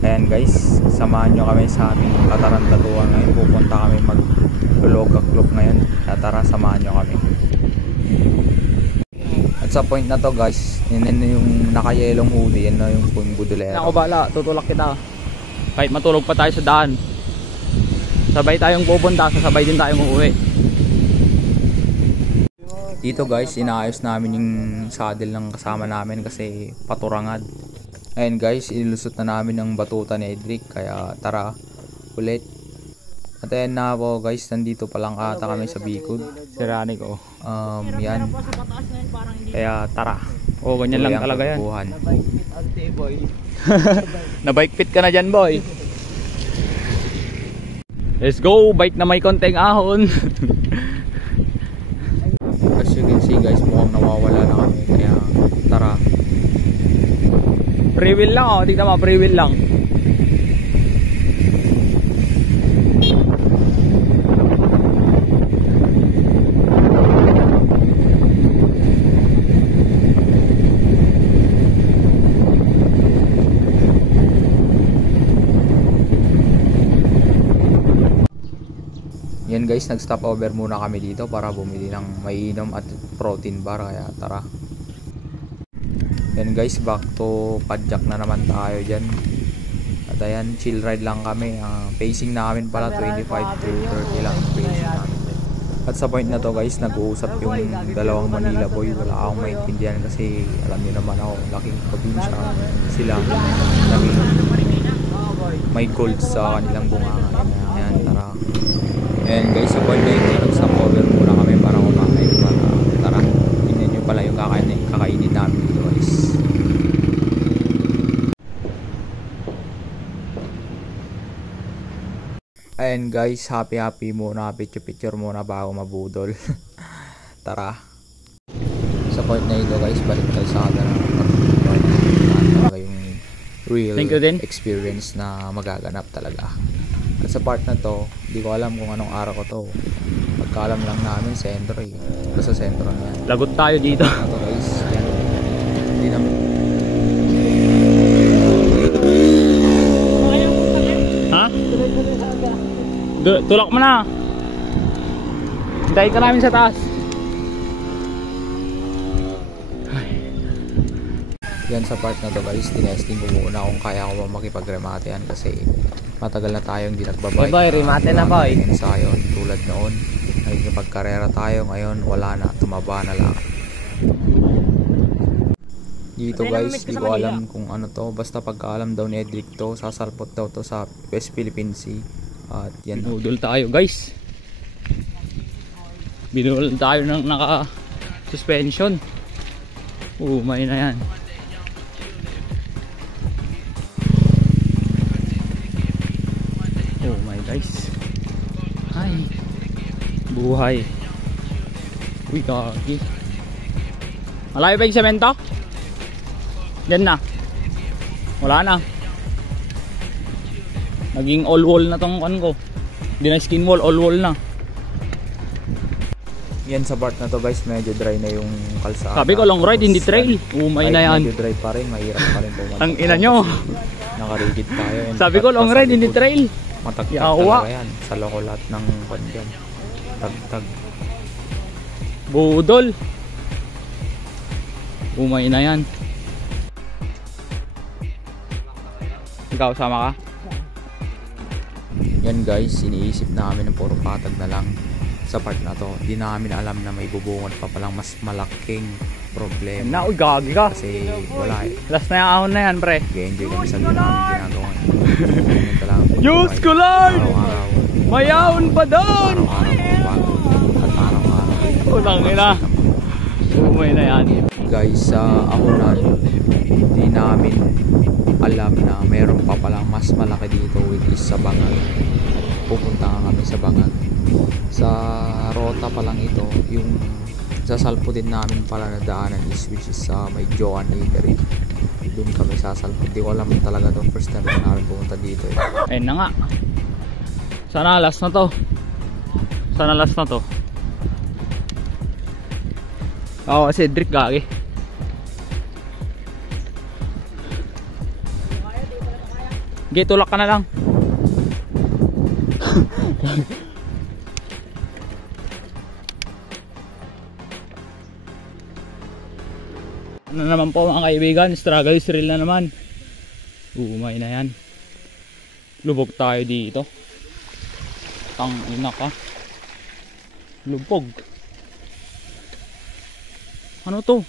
Ayan guys, samahan nyo kami sa aming katarantatuan ngayon. Pupunta kami mag-lulog-aklog ngayon. Kaya tara, samahan nyo kami. At sa point na to guys, yun yung naka-yelong hoodie. Yan na yung Pung Budolero. Ako bala, tutulak kita. Kahit matulog pa tayo sa daan, sabay tayong pupunta, sasabay din tayong uuwi. Dito guys, inaayos namin yung saddle ng kasama namin kasi paturangad. Ayun guys, ilusot na namin ang batuta ni Edric, kaya tara ulit. At ayan na po guys, nandito pa lang ata kami sa Bicod. Sirani ko. Yan. Kaya tara. Oh, ganyan lang talaga yan. Boy. Na-bike fit ka na dyan, boy. Let's go, bike na may konting ahon. As you can see guys, mukhang nawawala na kami, kaya tara. Free wheel lang, oh. Tingnan mo, free wheel lang. Yan guys, nag-stop over muna kami dito para bumili ng mainom at protein bar, kaya tara. Yan guys, back to Padjak na naman tayo dyan. At ayan, chill ride lang kami. Pacing namin pala 25 to 30 lang pacing namin. At sa point na to guys, nag-uusap yung dalawang Manila boy. Wala akong maintindihan kasi alam niyo naman ako, laking probinsya sila. May gold sa kanilang bunganga. Ayan, tara. Ayan guys, sa point na ito, nag-stop over muna kami para kumakain. Tara, tingnan nyo pala yung kakainin namin dito guys. Ayan guys, happy muna, picture muna bago mabudol. Tara. Sa point na ito guys, balik tayo sa atin talaga yung real experience na magaganap talaga. At sa part na to, hindi ko alam kung anong araw ko to. Pagkaalam lang namin, sentro eh. Basta sentro na yan. Lagot tayo dito. Ito guys, yan. Hindi naman. Ha? Tulak mo na. Hintayin ka namin sa taas. Yan sa part na to guys, tinesting ko muna kung kaya ko makipag-remate yan kasi matagal na tayong hindi nagbabike. Boy, remate na boy. Ensayo, tulad noon. Nagkipag-karera tayo, ngayon wala na, tumaba na lang. Dito guys, di ko alam kung ano to. Basta pagkaalam daw ni Edric to, sasalpot daw to sa West Philippine Sea. At yan. Binudol tayo guys. Binudol tayo ng naka-suspension. May na yan. Oh my guys. Hi. Buhay. Uy, kaki. Malayo ba yung semento? Yan na. Wala na. Naging all wall na tong kan ko. Hindi na skin wall, all wall na. Yan sa part na to guys, medyo dry na yung kalsada. Sabi ko long ride, hindi trail. Umay na yan. Medyo dry pa rin, mahirap pa rin pumunta. Ang ina nyo. Nakarigid tayo. Sabi ko long ride, hindi trail. Matagtag talaga yan. Sa loko lahat ng pandyan. Tagtag. Budol. Umay na yan. Ikaw, sama ka? Yan guys, iniisip namin ng puro patag na lang sa part na to. Di namin alam na may bubungod pa palang mas malaking problema. Uy, gagi ka. Kasi wala eh. Last na yung ahon na yan, pre. Enjoy kami sa ginagawa. Diyos ko Lord! Araw-araw. May ahon pa doon! Araw-araw. Ulang ina. Umay na yan. Guys, sa ahonan, hindi namin alam na mayroon pa palang mas malaki dito, which is sa Bangag. Pupunta nga kami sa Bangag. Sa rota pa lang ito, yung sasalputin namin pala na daanan is which is sa may Joan Eatery. Doon kami sasalput. Di ko alam talaga itong first time na namin pumunta dito eh. Ayun na nga. Sana last na to. Sana last na to. Oo, kasi Cedric gagi. Sige, tulak ka na lang. Ano naman po mga kaibigan, struggle is real na naman. Umay na yan. Lubog tayo dito. Tangina ka. Lubog. Ano to?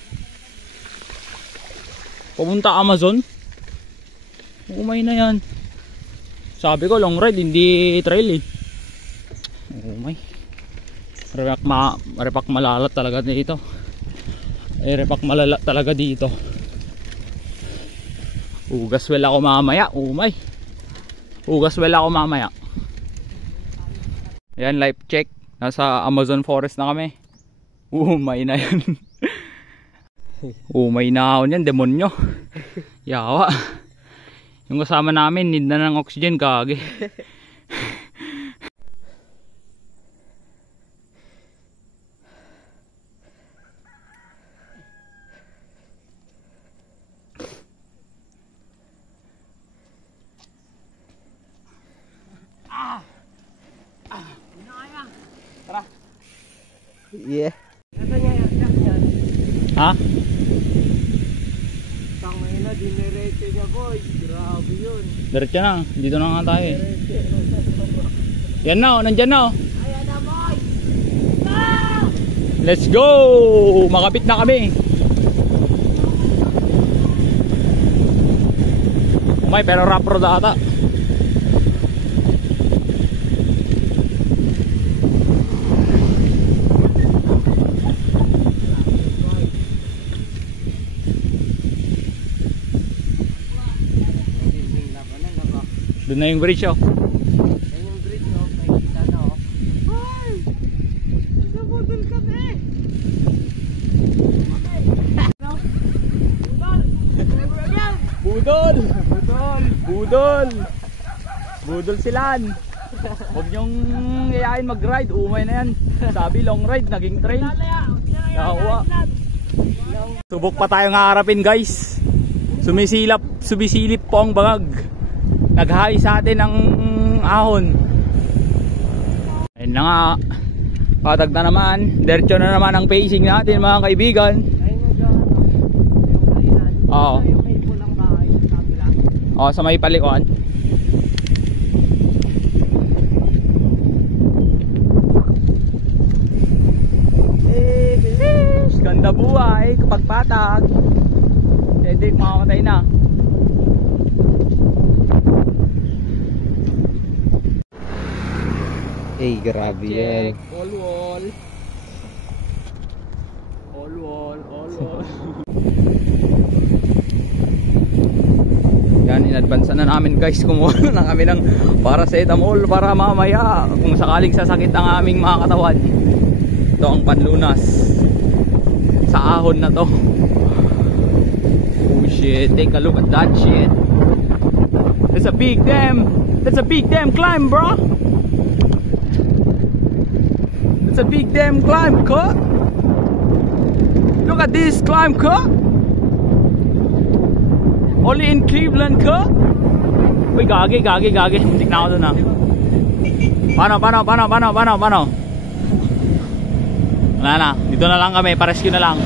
Pumunta Amazon? Umay na yan. Sabi ko long ride, hindi trail eh. Umay. Repak malalat talaga dito. Repak malala talaga dito. Ugas well ako mamaya. Umay. Ugas well ako mamaya. Ayan, life check. Nasa Amazon forest na kami. Umay na yan. Umay na ako yan, demonyo. Yawa. Yung kasama namin, need na ng oxygen, kage. Tara. Yeah. Ha? Tangay na, dinereche niya boy. Grabe yun. Diretso na. Dito na nga tayo. Yan na, nandyan na. Ayan na boy. Let's go! Makapit na kami. Umay, pero rough road ata. Doon na yung bridge oh. Ayan yung bridge oh. Nakikita na oh. Ay! Nabudol kami! Budol! Budol! Budol silan! Huwag nyong iayain mag-ride. Umay na yan. Sabi long ride, naging trail. Nakakuha. Subok pa tayong haharapin guys. Sumisilip po ang bangag. Naghahay sa atin ang ahon. Ayun na nga. Patag na naman. Diretso na naman ang pacing natin mga kaibigan. Ayun yung dyan. Yung kainan. Oo. Yung may pulang bahay sa kabila. Oo, sa may palikuan. Ganda buhay kapag patag. Hindi, makamatay na. Eh, grabe yan. All wall. All wall, all wall. Yan, in-advance na namin guys. Kumuha na kami ng paracetamol para mamaya kung sakaling sasakit ang aming mga katawan. Ito ang panlunas sa ahon na to. Oh shit, take a look at that shit. That's a big damn climb, bro. It's a big damn climb, cut. Look at this climb, cut. Only in Cleveland, cut. Uy, gagi. Tignan ko doon ah. Paano? Wala na. Dito na lang kami. Pa-rescue na lang.